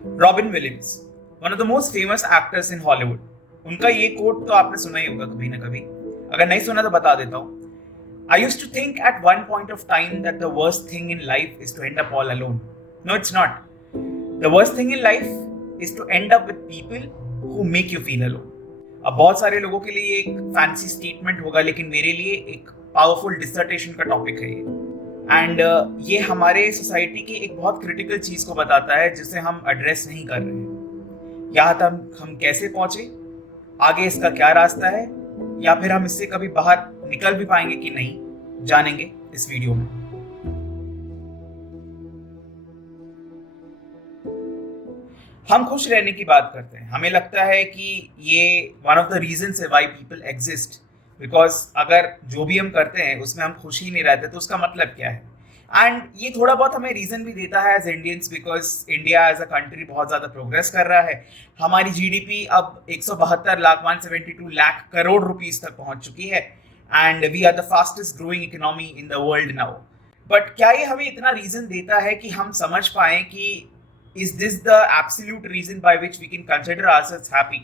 Robin Williams, one of the most famous actors in Hollywood, उनका ये coat तो आपने सुना ही होगा कभी ना कभी। अगर नहीं सुना तो बता देता हूँ। I used to think at one point of time that the worst thing in life is to end up all alone. No, it's not. The worst thing in life is to end up with people who make you feel alone. अब बहुत सारे लोगों के लिए एक fancy statement होगा, लेकिन मेरे लिए एक पावरफुल डिसर्टेशन का टॉपिक है ये। एंड ये हमारे सोसाइटी की एक बहुत क्रिटिकल चीज को बताता है जिसे हम एड्रेस नहीं कर रहे हैं। यहाँ तक हम कैसे पहुंचे, आगे इसका क्या रास्ता है, या फिर हम इससे कभी बाहर निकल भी पाएंगे कि नहीं, जानेंगे इस वीडियो में। हम खुश रहने की बात करते हैं, हमें लगता है कि ये वन ऑफ द रीजंस है व्हाई पीपल एग्जिस्ट, बिकॉज अगर जो भी हम करते हैं उसमें हम खुश ही नहीं रहते तो उसका मतलब क्या है। एंड ये थोड़ा बहुत हमें रीजन भी देता है as Indians, because India as a country बहुत ज़्यादा प्रोग्रेस कर रहा है। हमारी जीडीपी अब 172 लाख 172 लाख करोड़ रुपीस तक पहुंच चुकी है and we are the fastest growing economy in the world now. But क्या ये हमें इतना रीजन देता है कि हम समझ पाए कि is this the absolute reason by which we can consider ourselves happy?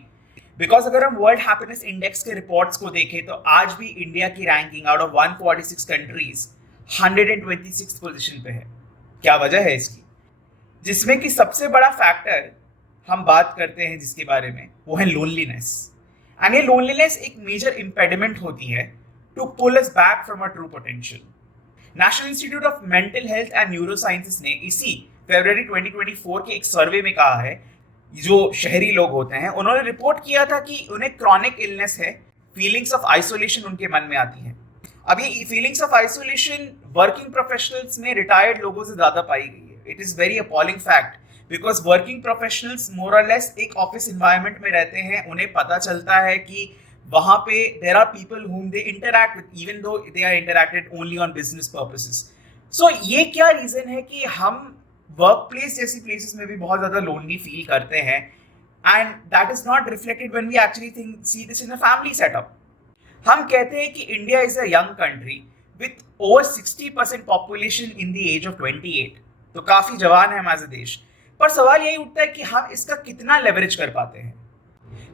Because अगर हम वर्ल्ड हैप्पीनेस इंडेक्स के रिपोर्ट्स को देखें तो आज भी इंडिया की ranking out of 146 countries 126 position पे है। क्या वजह है इसकी? जिसमें कि सबसे बड़ा फैक्टर हम बात करते हैं जिसके बारे में, वो है लोनलीनेस। एंड ये लोनलीनेस एक मेजर इंपेडिमेंट होती है to pull us back from a true potential. National Institute of Mental Health and Neuro Sciences ने इसी फरवरी 2024 के एक सर्वे में कहा है, जो शहरी लोग होते हैं उन्होंने रिपोर्ट किया था कि उन्हें क्रॉनिक इलनेस है, फीलिंग्स ऑफ आइसोलेशन उनके मन में आती हैं। अब ये feelings of isolation working professionals में रिटायर्ड लोगों से ज्यादा पाई गई है। It is very appalling fact, because working professionals more और लेस एक ऑफिस इन्वायरमेंट में रहते हैं। उन्हें पता चलता है कि वहां पे there are people whom they interact with even though they are interacted only on business purposes. So ये क्या रीजन है कि हम वर्क प्लेस जैसी प्लेसेस में भी बहुत ज्यादा लोनली फील करते हैं, and that is not reflected when we actually think see this in a family setup. हम कहते हैं कि India is a young country with over 60% population in the age of 28, तो काफी जवान है हमारा देश। पर सवाल यही उठता है कि हम इसका कितना लेवरेज कर पाते हैं।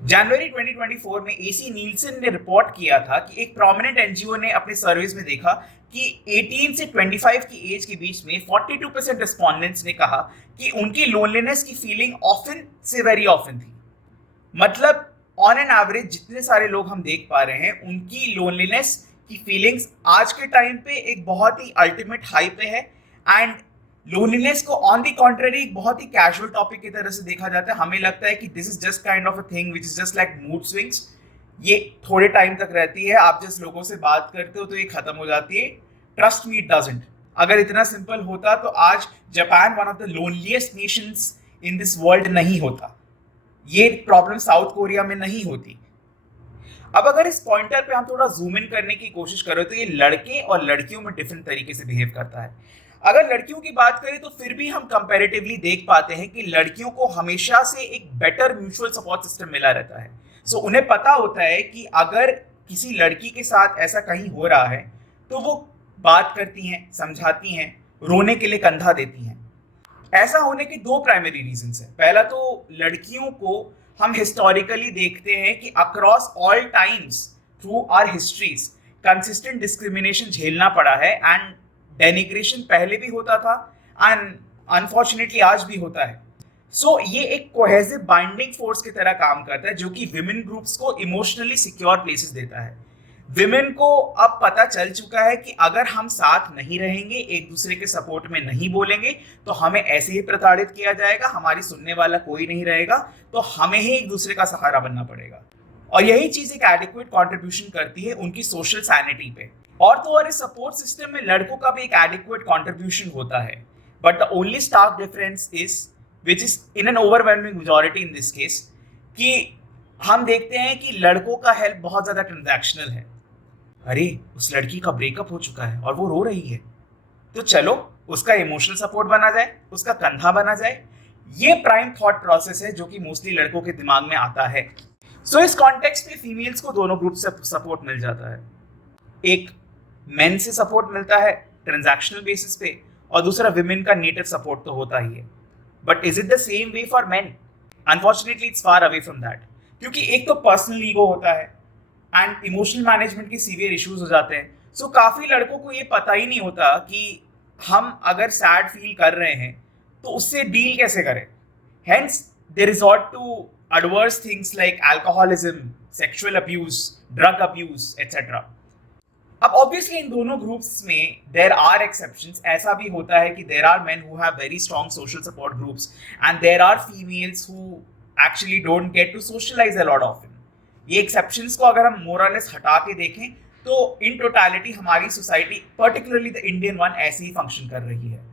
जनवरी 2024 में एसी नीलसन ने रिपोर्ट किया था कि एक प्रोमिनेंट एनजीओ ने अपने सर्वेस में देखा कि 18 से 25 की एज के बीच में 42% रिस्पोंडेंट्स ने कहा कि उनकी लोनलीनेस की फीलिंग ऑफन से वेरी ऑफन थी। मतलब ऑन एन एवरेज जितने सारे लोग हम देख पा रहे हैं, उनकी लोनलीनेस की फीलिंग्स आज के टाइम पे एक बहुत ही अल्टीमेट हाई पे है। एंड लोनलीनेस को ऑन दी कॉन्ट्ररी एक बहुत ही कैजुअल टॉपिक की तरह से देखा जाता है। हमें लगता है कि this is just kind of a thing which is just like mood swings, ये थोड़े टाइम तक रहती है, आप जिस लोगों से बात करते हो तो ये खत्म हो जाती है। Trust me, it doesn't. अगर इतना सिंपल होता तो आज Japan one of the loneliest nations in this world नहीं होता, ये प्रॉब्लम साउथ कोरिया में नहीं होती। अब अगर इस पॉइंटर पे हम थोड़ा जूम इन करने की कोशिश करें तो ये लड़के और लड़कियों में डिफरेंट तरीके से बिहेव करता है। अगर लड़कियों की बात करें तो फिर भी हम कंपैरेटिवली देख पाते हैं कि लड़कियों को हमेशा से एक बेटर म्यूचुअल सपोर्ट सिस्टम मिला रहता है। सो उन्हें पता होता है कि अगर किसी लड़की के साथ ऐसा कहीं हो रहा है तो वो बात करती हैं, समझाती हैं, रोने के लिए कंधा देती हैं। ऐसा होने के दो प्राइमरी रीजंस हैं। पहला तो लड़कियों को हम हिस्टोरिकली देखते हैं कि across all times through our histories consistent discrimination झेलना पड़ा है, एंड डेनिग्रेशन पहले भी होता था एंड अनफॉर्चुनेटली आज भी होता है। सो ये एक कोहेसिव बाइंडिंग फोर्स की तरह काम करता है जो कि विमेन ग्रुप्स को इमोशनली सिक्योर प्लेसेस देता है। विमेन को अब पता चल चुका है कि अगर हम साथ नहीं रहेंगे, एक दूसरे के सपोर्ट में नहीं बोलेंगे, तो हमें ऐसे ही प्रताड़ित किया जाएगा, हमारी सुनने वाला कोई नहीं रहेगा, तो हमें ही एक दूसरे का सहारा बनना पड़ेगा। और यही चीज एक एडिक्वेट कंट्रीब्यूशन करती है उनकी सोशल सैनिटी पे। और तो और इस सपोर्ट सिस्टम में लड़कों का भी एक एडिक्वेट कंट्रीब्यूशन होता है, but the only stark difference is which is in an overwhelming majority in this case कि हम देखते हैं कि लड़कों का हेल्प बहुत ज्यादा ट्रांजैक्शनल है। अरे उस लड़की का ब्रेकअप हो चुका है और वो रो रही है, तो चलो उसका इमोशनल सपोर्ट बना जाए, उसका कंधा बना जाए। ये प्राइम थॉट प्रोसेस है जो कि मोस्टली लड़कों के दिमाग में आता है। सो इस कॉन्टेक्स्ट में फीमेल्स को दोनों ग्रुप से सपोर्ट मिल जाता है। एक मेन से सपोर्ट मिलता है ट्रांजैक्शनल बेसिस पे, और दूसरा विमेन का नेटिव सपोर्ट तो होता ही है। But is it the same way for main? Unfortunately it's far away from that, क्योंकि एक तो पर्सनल ईगो होता है एंड इमोशनल मैनेजमेंट के सीवियर इश्यूज हो जाते हैं. सो काफी लड़कों को ये पता ही नहीं होता कि हम अगर सैड फील कर रहे हैं तो उससे डील कैसे करें. Hence they resort to adverse things like alcoholism, sexual abuse, drug abuse, etc. अब ऑब्वियसली इन दोनों ग्रुप्स में देयर आर एक्सेप्शंस. ऐसा भी होता है कि there are men who have very strong social support groups and there are females who actually don't get to socialise a lot of. ये exceptions को अगर हम मोर और लेस हटा के देखें तो इन टोटलिटी हमारी society, particularly the Indian one, ऐसे ही फंक्शन कर रही है.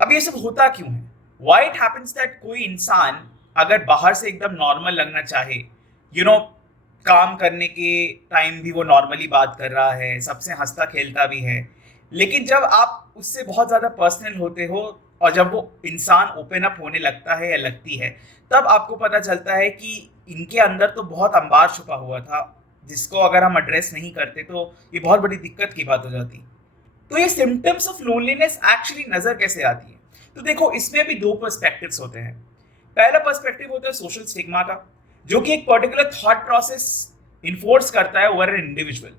अब ये सब होता क्यों है? व्हाई इट हैपेंस दैट कोई इंसान अगर बाहर से एकदम नॉर्मल लगना चाहे, यू नो, काम करने के टाइम भी वो नॉर्मली बात कर रहा है, सबसे हंसता खेलता भी है, लेकिन जब आप उससे बहुत ज़्यादा पर्सनल होते हो और जब वो इंसान ओपन अप होने लगता है या लगती है, तब आपको पता चलता है कि इनके अंदर तो बहुत अंबार छुपा हुआ था, जिसको अगर हम एड्रेस नहीं करते तो ये बहुत बड़ी दिक्कत की बात हो जाती. तो ये सिम्टम्स ऑफ लोनलीनेस एक्चुअली नज़र कैसे आती है? तो देखो, इसमें भी दो पर्सपेक्टिव्स होते हैं. पहला पर्सपेक्टिव होता है सोशल स्टिग्मा का, जो कि एक पर्टिकुलर थॉट प्रोसेस इन्फोर्स करता है ओवर एन इंडिविजुअल.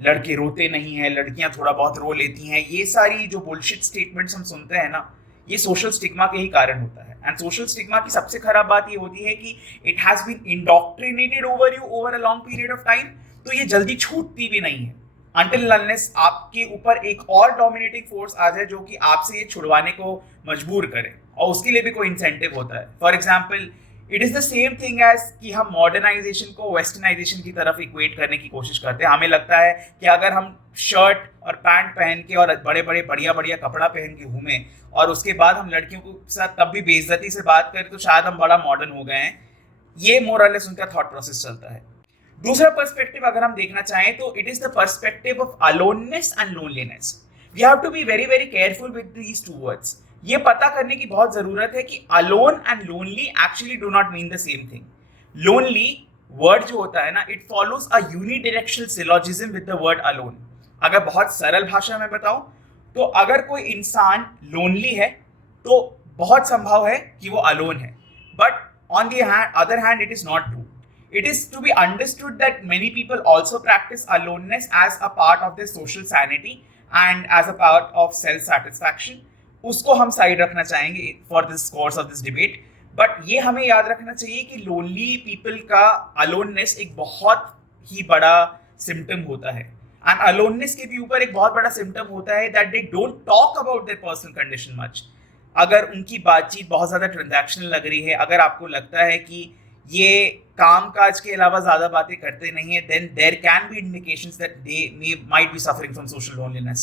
लड़के रोते नहीं हैं, लड़कियां थोड़ा बहुत रो लेती हैं, ये सारी जो बुलशिट स्टेटमेंट्स हम सुनते हैं ना, ये सोशल स्टिग्मा के ही कारण होता है. एंड सोशल स्टिग्मा की सबसे खराब बात ये होती है कि it has been indoctrinated over you over a long period of time. तो ये जल्दी छूटती भी नहीं है until unless आपके ऊपर एक और डोमिनेटिंग फोर्स आ जाए जो कि आपसे ये छुड़वाने को मजबूर करे, और उसके लिए भी कोई इंसेंटिव होता है. For example, it is the same thing as कि हम मॉडर्नाइजेशन को वेस्टर्नाइजेशन की तरफ इक्वेट करने की कोशिश करते हैं. हमें लगता है कि अगर हम शर्ट और पैंट पहन के और बड़े बड़े बढ़िया बढ़िया कपड़ा पहन के घूमें और उसके बाद हम लड़कियों को साथ तब भी बेइज्जती से बात करें तो शायद हम बड़ा मॉडर्न हो गए हैं. ये मोर और लेस उनका थॉट प्रोसेस चलता है. दूसरा पर्सपेक्टिव अगर हम देखना चाहें तो it is the perspective of aloneness and loneliness. We have to be very very careful with these two words. ये पता करने की बहुत जरूरत है कि alone and lonely actually do not mean the same thing. Lonely word जो होता है ना, it follows a unidirectional syllogism with the word alone. अगर बहुत सरल भाषा में बताऊं तो अगर कोई इंसान लोनली है तो बहुत संभव है कि वो अलोन है. But on the other hand it is not true. It is to be understood that many people also practice aloneness as a part of their social sanity and as a part of self-satisfaction. उसको हम side रखना चाहेंगे for this course of this debate. But ये हमें याद रखना चाहिए कि lonely people का aloneness एक बहुत ही बड़ा symptom होता है. And aloneness के भी ऊपर एक बहुत बड़ा symptom होता है that they don't talk about their personal condition much. अगर उनकी बातचीत बहुत ज़्यादा ट्रांजैक्शनल लग रही है, अगर आपको लगता है कि ये काम काज के अलावा ज्यादा बातें करते नहीं है, then there can be indications that they might be suffering from social loneliness.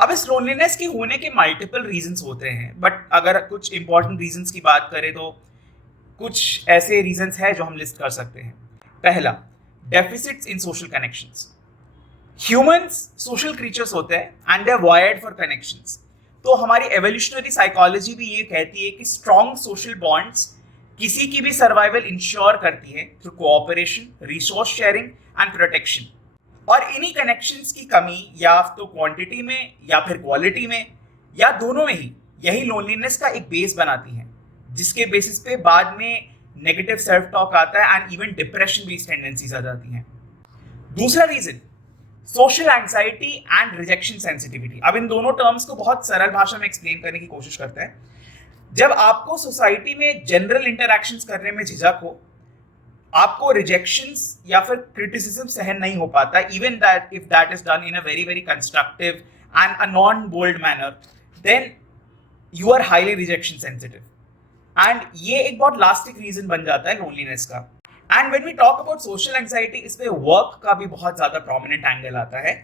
अब इस loneliness के होने के multiple reasons होते हैं, but अगर कुछ important reasons की बात करें तो कुछ ऐसे reasons हैं जो हम लिस्ट कर सकते हैं. पहला, deficits in social connections. Humans social creatures होते हैं and they are wired for connections. तो हमारी evolutionary psychology भी ये कहती है कि strong social bonds किसी की भी सर्वाइवल इंश्योर करती है through cooperation, resource sharing and protection. और इन्हीं कनेक्शंस की कमी या तो क्वांटिटी में या फिर क्वालिटी में या दोनों में ही यही लोनलीनेस का एक बेस बनाती है, जिसके बेसिस पे बाद में नेगेटिव सेल्फ टॉक आता है एंड इवन डिप्रेशन भी टेंडेंसीज आ जाती हैं. दूसरा reason, social anxiety and rejection sensitivity. अब इन दोनों टर्म्स को बहुत सरल भाषा में एक्सप्लेन करने की कोशिश करते हैं. जब आपको सोसाइटी में जनरल इंटरैक्शंस करने में झिझक हो, आपको रिजेक्शंस या फिर क्रिटिसिज्म सहन नहीं हो पाता, even that if that is done in a very very constructive and a non bold manner, then you are highly rejection sensitive. And ये एक बहुत लास्टिक रीजन बन जाता है लोनलीनेस का. And when we talk about social anxiety, इस पे work का भी बहुत ज्यादा प्रोमिनेंट एंगल आता है.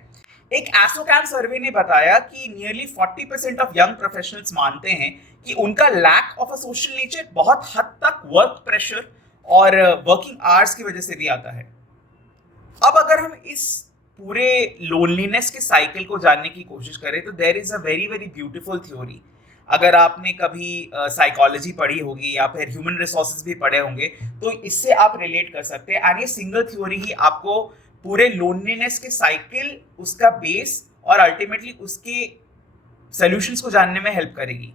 एक एसोकैम सर्वे ने बताया कि नियरली 40% ऑफ यंग प्रोफेशनल्स मानते हैं कि उनका lack of a social nature बहुत हद तक वर्क प्रेशर और वर्किंग आवर्स की वजह से भी आता है. अब अगर हम इस पूरे लोनलीनेस के साइकिल को जानने की कोशिश करें तो there is a very very beautiful theory. अगर आपने कभी साइकोलॉजी पढ़ी होगी या फिर ह्यूमन रिसोर्सेज भी पढ़े होंगे तो इससे आप रिलेट कर सकते हैं. एंड ये सिंगल थ्योरी ही आपको पूरे लोनलीनेस के साइकिल, उसका बेस और अल्टीमेटली उसके सॉल्यूशंस को जानने में हेल्प करेगी.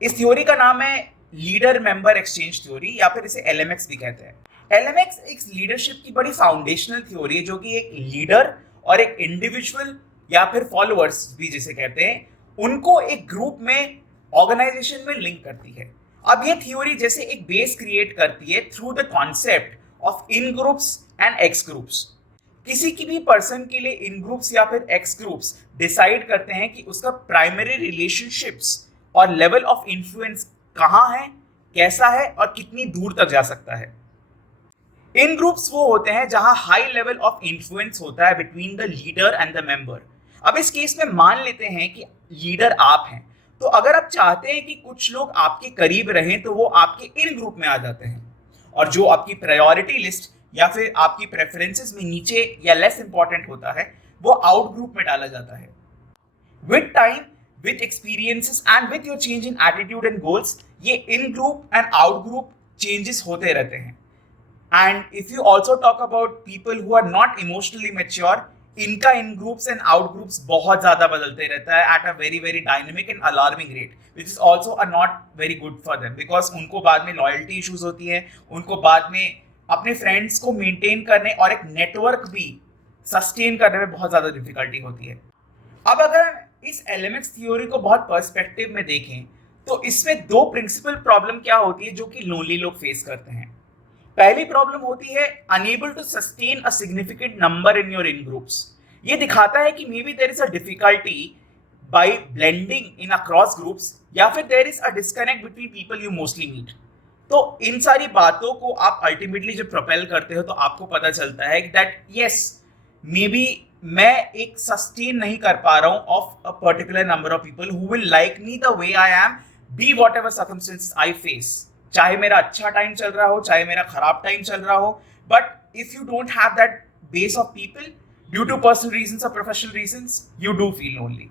इस थ्योरी का नाम है लीडर मेंबर एक्सचेंज थ्योरी, या फिर इसे LMX भी कहते हैं। LMX एक लीडरशिप की बड़ी फाउंडेशनल थ्योरी है जो कि एक लीडर और एक इंडिविजुअल या फिर फॉलोअर्स भी जिसे कहते हैं, उनको एक ग्रुप में ऑर्गेनाइजेशन में लिंक करती है। अब ये थ्योरी जैसे एक बेस क्रिएट करती है through the concept of in groups and x groups. किसी की भी पर्सन के लिए इन ग्रुप्स या फिर एक्स ग्रुप्स डिसाइड करते हैं कि उसका प्राइमरी रिलेशनशिप्स और लेवल ऑफ इन्फ्लुएंस कहाँ है, कैसा है और कितनी दूर तक जा सकता है। इन ग्रुप्स वो होते हैं जहां हाई लेवल ऑफ इन्फ्लुएंस होता है between the leader and the member. अब इस केस में मान लेते हैं कि लीडर आप हैं, तो अगर आप चाहते हैं कि कुछ लोग आपके करीब रहें तो वो आपके इन ग्रुप में आ जाते हैं, और जो आपकी प्रायोरिटी लिस्ट या फिर आपकी प्रेफरेंसेस में नीचे या लेस इंपॉर्टेंट होता है वो आउट ग्रुप में डाला जाता है। With time, with experiences and with your change in attitude and goals, ये in group and out group changes होते रहते हैं। And if you also talk about people who are not emotionally mature, इनका in groups and out groups बहुत ज्यादा बदलते रहता है at a very very dynamic and alarming rate, which is also a not very good for them, because उनको बाद में loyalty issues होती है, उनको बाद में अपने फ्रेंड्स को मेंटेन करने और एक नेटवर्क भी सस्टेन करने में बहुत ज्यादा डिफिकल्टी होती है। अब अगर इस LMX थ्योरी को बहुत पर्सपेक्टिव में देखें तो इसमें दो प्रिंसिपल प्रॉब्लम क्या होती है जो कि लोनली लोग फेस करते हैं। पहली प्रॉब्लम होती है unable to sustain a significant number in your in groups. ये दिखाता है कि may be there is a difficulty by blending in across groups, या फिर there is a disconnect between people you mostly meet. तो इन सारी बातों को आप अल्टीमेटली जब प्रोपेल करते हो तो आपको पता चलता है दैट यस, मे बी मैं एक सस्टेन नहीं कर पा रहा हूं of a particular number of people who will like me the way I am, be what ever circumstances I face. चाहे मेरा अच्छा टाइम चल रहा हो, चाहे मेरा खराब टाइम चल रहा हो, but if you don't have that base of people due to personal reasons और professional reasons, you do feel lonely.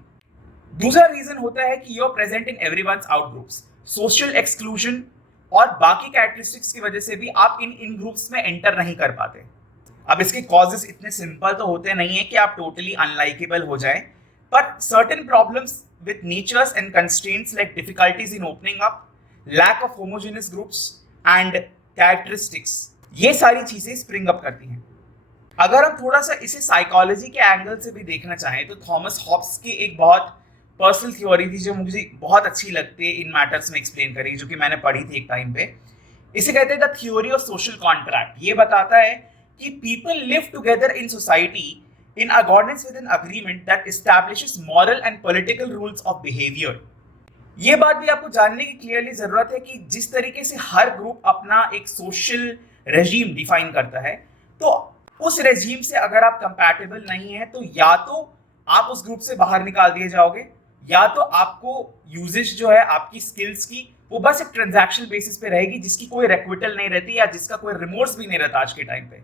दूसरा रीजन होता है कि you are present in everyone's out groups. Social exclusion और बाकी कैरेक्टरिस्टिक्स की वजह से भी आप इन ग्रुप्स में एंटर नहीं कर पाते। अब इसके कॉजेस इतने सिंपल तो होते नहीं है कि आप टोटली अनलाइकेबल हो जाएं, पर certain problems with natures and constraints like difficulties in opening up, lack of homogeneous groups and characteristics, ये सारी चीजें स्प्रिंग अप करती हैं। अगर हम थोड़ा सा इसे साइकोलॉजी के एंगल से भी देखना चाहें तो थॉमस हॉब्स की एक बहुत पर्सनल थ्योरी थी जो मुझे बहुत अच्छी लगती है इन मैटर्स में एक्सप्लेन करी, जो कि मैंने पढ़ी थी एक टाइम पे। इसे कहते हैं the theory of social contract. ये बताता है कि people live together in society in accordance with an agreement that establishes moral and political rules of behavior। ये बात भी आपको जानने की क्लियरली जरूरत है कि जिस तरीके से हर ग्रुप अपना एक सोशल रेजीम डिफाइन करता है, तो उस रेजीम से अगर आप कंपैटिबल नहीं है तो या तो आप उस ग्रुप से बाहर निकाल दिए जाओगे, या तो आपको यूजेज जो है आपकी स्किल्स की वो बस एक ट्रांजैक्शनल बेसिस पे रहेगी, जिसकी कोई रिक्विटल नहीं रहती या जिसका कोई रिमोर्स भी नहीं रहता आज के टाइम पे।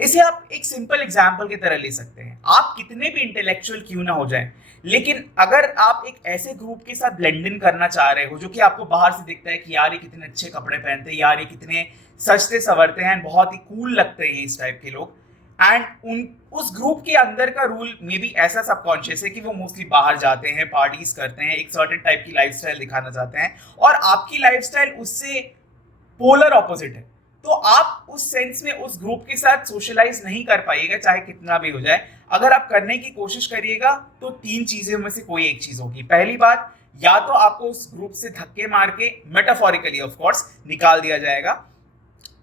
इसे आप एक सिंपल एग्जाम्पल की तरह ले सकते हैं। आप कितने भी इंटेलेक्चुअल क्यों ना हो जाएं, लेकिन अगर आप एक ऐसे ग्रुप के साथ ब्लेंड इन करना चाह रहे हो जो कि आपको बाहर से दिखता है कि यार ये कितने अच्छे कपड़े पहनते हैं, यार ये कितने सजते संवरते हैं, बहुत ही कूल लगते हैं इस टाइप के लोग, एंड उस ग्रुप के अंदर का रूल मे बी ऐसा सबकॉन्शियस है कि वो मोस्टली बाहर जाते हैं, पार्टीज करते हैं, एक सर्टेन टाइप की लाइफस्टाइल दिखाना चाहते हैं, और आपकी लाइफस्टाइल उससे पोलर ऑपोजिट है, तो आप उस सेंस में उस ग्रुप के साथ सोशलाइज नहीं कर पाइएगा चाहे कितना भी हो जाए। अगर आप करने की कोशिश करिएगा तो तीन चीजों में से कोई एक चीज होगी। पहली बात, या तो आपको उस ग्रुप से धक्के मार के मेटाफोरिकली ऑफ कोर्स निकाल दिया जाएगा,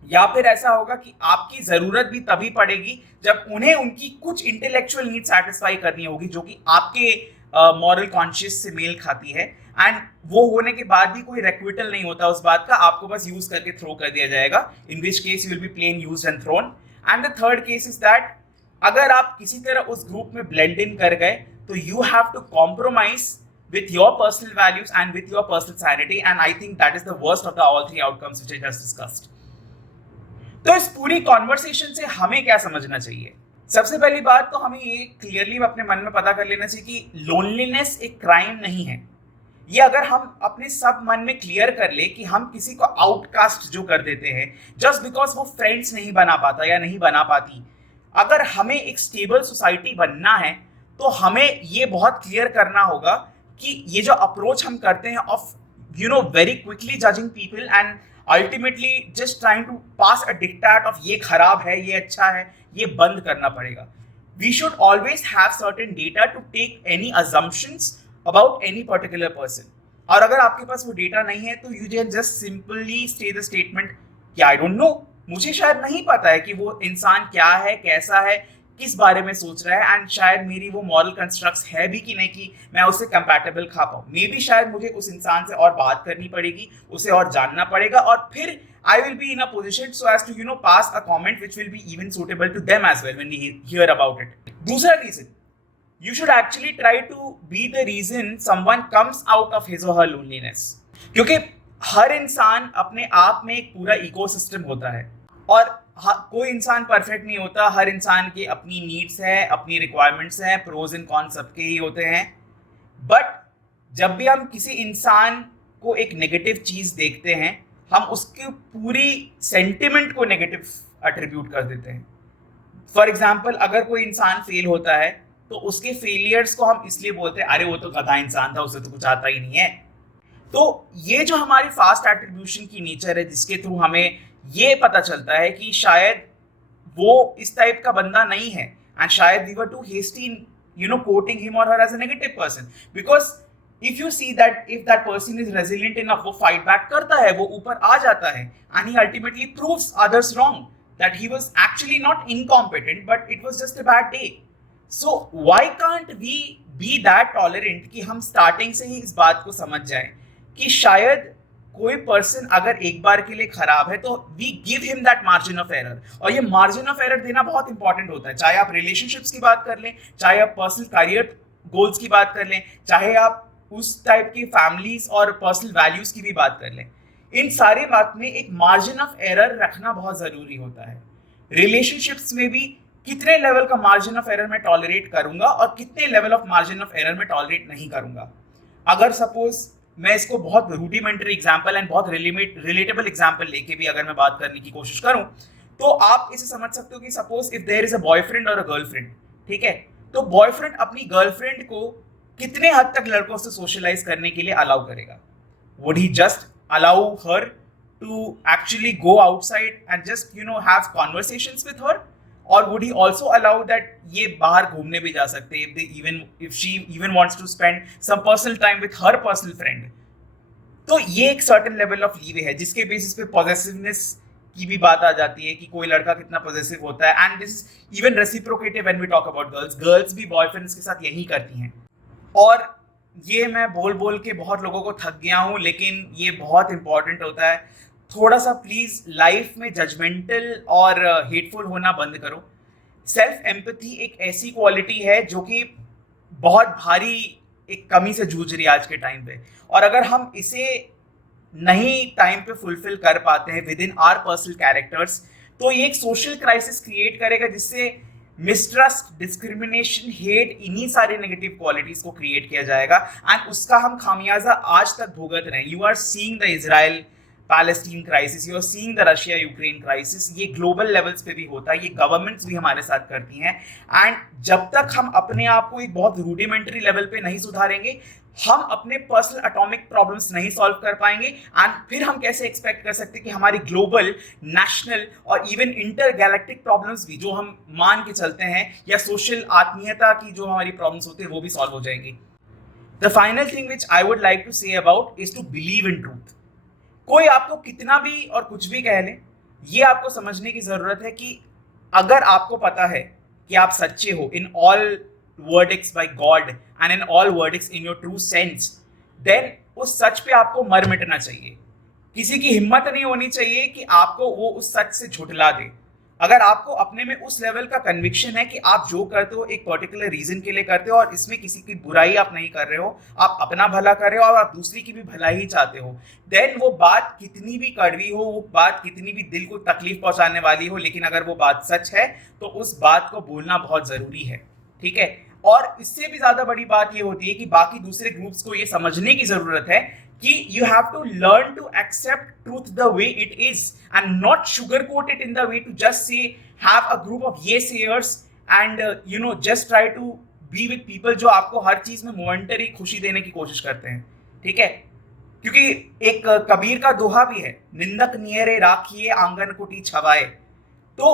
या फिर ऐसा होगा कि आपकी जरूरत भी तभी पड़ेगी जब उन्हें उनकी कुछ इंटेलेक्चुअल नीड सेटिस्फाई करनी होगी जो कि आपके मॉरल कॉन्शियस से मेल खाती है, एंड वो होने के बाद भी कोई रिक्विटल नहीं होता उस बात का, आपको बस यूज करके थ्रो कर दिया जाएगा, in which case you will be plain used and thrown. And the third case is that अगर आप किसी तरह उस ग्रुप में ब्लेंड इन कर गए तो you have to compromise with your personal values and with your personal sanity, and I think that is the worst of the all three outcomes which I just discussed। तो इस पूरी conversation से हमें क्या समझना चाहिए? सबसे पहली बात तो हमें ये क्लियरली अपने मन में पता कर लेना चाहिए कि लोनलीनेस एक क्राइम नहीं है। ये अगर हम अपने सब मन में क्लियर कर ले कि हम किसी को आउटकास्ट जो कर देते हैं जस्ट बिकॉज वो फ्रेंड्स नहीं बना पाता या नहीं बना पाती, अगर हमें एक स्टेबल सोसाइटी बनना है तो हमें ये बहुत क्लियर करना होगा कि ये जो अप्रोच हम करते हैं of very quickly judging people and ultimately just trying to pass a diktat of ये खराब है, ये अच्छा है, ये बंद करना पड़ेगा. We should always have certain data to take any assumptions about any particular person. और अगर आपके पास वो डेटा नहीं है तो you can just simply say the statement कि I don't know, मुझे शायद नहीं पता है कि वो इंसान क्या है, कैसा है, किस बारे में सोच रहा है, एंड शायद मेरी वो मॉरल कंस्ट्रक्ट्स है भी कि नहीं कि मैं उससे कंपैटिबल खा पाऊँ. मे बी शायद मुझे उस इंसान से और बात करनी पड़ेगी, उसे और जानना पड़ेगा, और फिर I will be in a position so as to pass a comment which will be even suitable to them as well when we hear about it. दूसरा reason, you should actually try to be the reason someone comes out of his or her loneliness. क्योंकि हर इंसान अपने आप में एक पूरा ecosystem होता है और कोई इंसान परफेक्ट नहीं होता. हर इंसान की अपनी नीड्स है, अपनी रिक्वायरमेंट्स हैं, प्रोज एंड कॉन्स सबके ही होते हैं. बट जब भी हम किसी इंसान को एक नेगेटिव चीज देखते हैं, हम उसकी पूरी सेंटिमेंट को नेगेटिव एट्रीब्यूट कर देते हैं. फॉर एग्जाम्पल, अगर कोई इंसान फेल होता है तो उसके फेलियर्स को हम इसलिए बोलते हैं अरे वो तो गधा इंसान था, उसे तो कुछ आता ही नहीं है. तो ये जो हमारी फास्ट एट्रीब्यूशन की नेचर है, जिसके थ्रू हमें ये पता चलता है कि शायद वो इस टाइप का बंदा नहीं है, एंड शायद we were too hasty in quoting him or her as a negative person. Because if you see that if that person is resilient enough, वो fight back करता है, वो ऊपर आ जाता है, and he ultimately proves others wrong that he was actually not incompetent but it was just a bad day. So why can't we be that tolerant कि हम starting से ही इस बात को समझ जाएं कि शायद कोई पर्सन अगर एक बार के लिए खराब है तो we give him that margin of error. और ये मार्जिन ऑफ एरर देना बहुत इंपॉर्टेंट होता है, चाहे आप रिलेशनशिप्स की बात कर लें, चाहे आप पर्सनल करियर गोल्स की बात कर लें, चाहे आप उस टाइप की फैमिलीज और पर्सनल वैल्यूज की भी बात कर लें. इन सारे बात में एक मार्जिन ऑफ एरर रखना बहुत जरूरी होता है. रिलेशनशिप्स में भी कितने लेवल का मार्जिन ऑफ एरर मैं टॉलरेट करूंगा और कितने level of margin of error मैं टॉलरेट नहीं करूंगा. अगर सपोज मैं इसको बहुत रूडिमेंटरी एग्जाम्पल एंड बहुत रिलेटेबल एग्जाम्पल लेके भी अगर मैं बात करने की कोशिश करूं, तो आप इसे समझ सकते हो कि suppose if there is a boyfriend और अ गर्लफ्रेंड, ठीक है, तो बॉयफ्रेंड अपनी गर्लफ्रेंड को कितने हद तक लड़कों से सोशलाइज करने के लिए अलाउ करेगा? Would he just allow her to actually go outside and just have conversations with her, or would he also allow that ये बाहर घूमने भी जा सकते हैं if she even wants to spend some personal time with her personal friend? तो ये एक certain level of leeway है जिसके बेसिस पे possessiveness की भी बात आ जाती है कि कोई लड़का कितना possessive होता है. and this is even reciprocated when we talk about girls भी boyfriends के साथ यही करती हैं. और ये मैं बोल बोल के बहुत लोगों को थक गया हूँ, लेकिन ये बहुत इंपॉर्टेंट होता है. थोड़ा सा प्लीज लाइफ में जजमेंटल और हेटफुल होना बंद करो. सेल्फ एम्पैथी एक ऐसी क्वालिटी है जो कि बहुत भारी एक कमी से जूझ रही है आज के टाइम पे, और अगर हम इसे नहीं टाइम पे फुलफिल कर पाते हैं within our personal characters, तो ये एक सोशल क्राइसिस क्रिएट करेगा जिससे मिसट्रस्ट, डिस्क्रिमिनेशन, हेट, इन्हीं सारे नेगेटिव क्वालिटीज को क्रिएट किया जाएगा, एंड उसका हम खामियाजा आज तक भुगत रहे हैं. You are seeing the Israel Palestine crisis, you are seeing the Russia Ukraine crisis. ये ग्लोबल लेवल्स पे भी होता है, ये गवर्नमेंट्स भी हमारे साथ करती हैं. एंड जब तक हम अपने आप को एक बहुत रूडिमेंटरी लेवल पे नहीं सुधारेंगे, हम अपने पर्सनल एटॉमिक प्रॉब्लम्स नहीं सॉल्व कर पाएंगे. एंड फिर हम कैसे एक्सपेक्ट कर सकते हैं कि हमारी ग्लोबल, नेशनल और इवन इंटर गैलेक्टिक प्रॉब्लम्स भी जो हम मान के चलते हैं, या सोशल आत्मीयता की जो हमारी प्रॉब्लम्स होती है, वो भी सॉल्व हो जाएंगी. The final thing which I would like to say about is to believe in truth. कोई आपको कितना भी और कुछ भी कह ले, ये आपको समझने की जरूरत है कि अगर आपको पता है कि आप सच्चे हो in all verdicts by God and in all verdicts in your true sense, then उस सच पे आपको मर मिटना चाहिए. किसी की हिम्मत नहीं होनी चाहिए कि आपको वो उस सच से झुठला दे. अगर आपको अपने में उस लेवल का कन्विक्शन है कि आप जो करते हो एक पर्टिकुलर रीजन के लिए करते हो और इसमें किसी की बुराई आप नहीं कर रहे हो, आप अपना भला कर रहे हो और आप दूसरी की भी भलाई ही चाहते हो, देन वो बात कितनी भी कड़वी हो, वो बात कितनी भी दिल को तकलीफ पहुंचाने वाली हो, लेकिन अगर वो बात सच है तो उस बात को बोलना बहुत जरूरी है. ठीक है. और इससे भी ज्यादा बड़ी बात ये होती है कि बाकी दूसरे ग्रुप्स को ये समझने की जरूरत है कि you have to learn to accept truth the way it is and not sugarcoat it in the way to just say have a group of yes-sayers and just try to be with people जो आपको हर चीज में momentary खुशी देने की कोशिश करते हैं. ठीक है. क्योंकि एक कबीर का दोहा भी है, निंदक नियरे राखिए आंगन कुटी छवाए। तो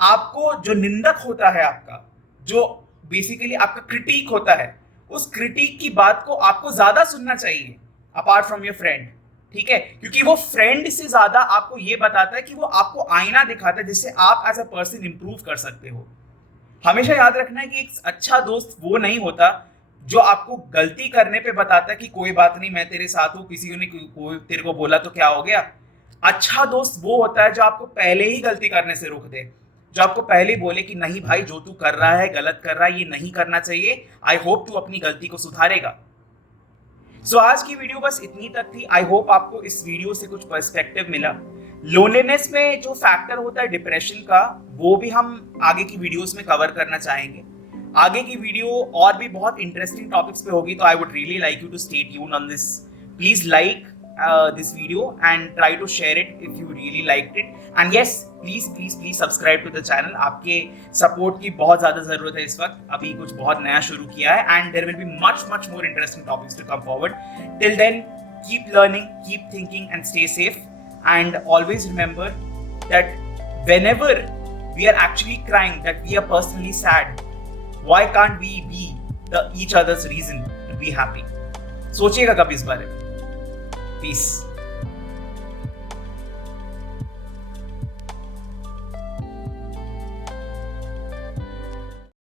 आपको जो निंदक होता है आपका, जो बेसिकली आपका क्रिटिक होता है, उस क्रिटिक की बात को आपको ज्यादा सुनना चाहिए अपार्ट फ्रॉम योर फ्रेंड, ठीक है? क्योंकि वो फ्रेंड से ज्यादा आपको ये बताता है कि वो आपको आईना दिखाता है जिससे आप एज अ पर्सन इंप्रूव कर सकते हो। हमेशा याद रखना है कि एक अच्छा दोस्त वो नहीं होता जो आपको गलती करने पे बताता है कि कोई बात नहीं, मैं तेरे साथ हूं, किसी ने कोई तेरे को बोला तो क्या हो गया। अच्छा दोस्त वो होता है जो आपको पहले ही गलती करने से रोक दे, जो आपको पहले बोले कि नहीं भाई, जो तू कर रहा है गलत कर रहा है, ये नहीं करना चाहिए, आई होप तू अपनी गलती को सुधारेगा। सो आज की वीडियो बस इतनी तक थी। आई होप आपको इस वीडियो से कुछ पर्सपेक्टिव मिला। लोनलीनेस में जो फैक्टर होता है डिप्रेशन का, वो भी हम आगे की वीडियोस में कवर करना चाहेंगे। आगे की वीडियो और भी बहुत इंटरेस्टिंग टॉपिक्स पे होगी, तो I would really like you to stay tuned on this. Please like this video and try to share it if you really liked it, and yes, please subscribe to the channel। आपके support की बहुत ज्यादा जरूरत है इस वक्त, अभी कुछ बहुत नया शुरू किया है, and there will be much more interesting topics to come forward। Till then, keep learning, keep thinking and stay safe, and always remember that whenever we are actually crying, that we are personally sad, why can't we be each other's reason to be happy? सोचिएगा कभी इस बारे में। Peace।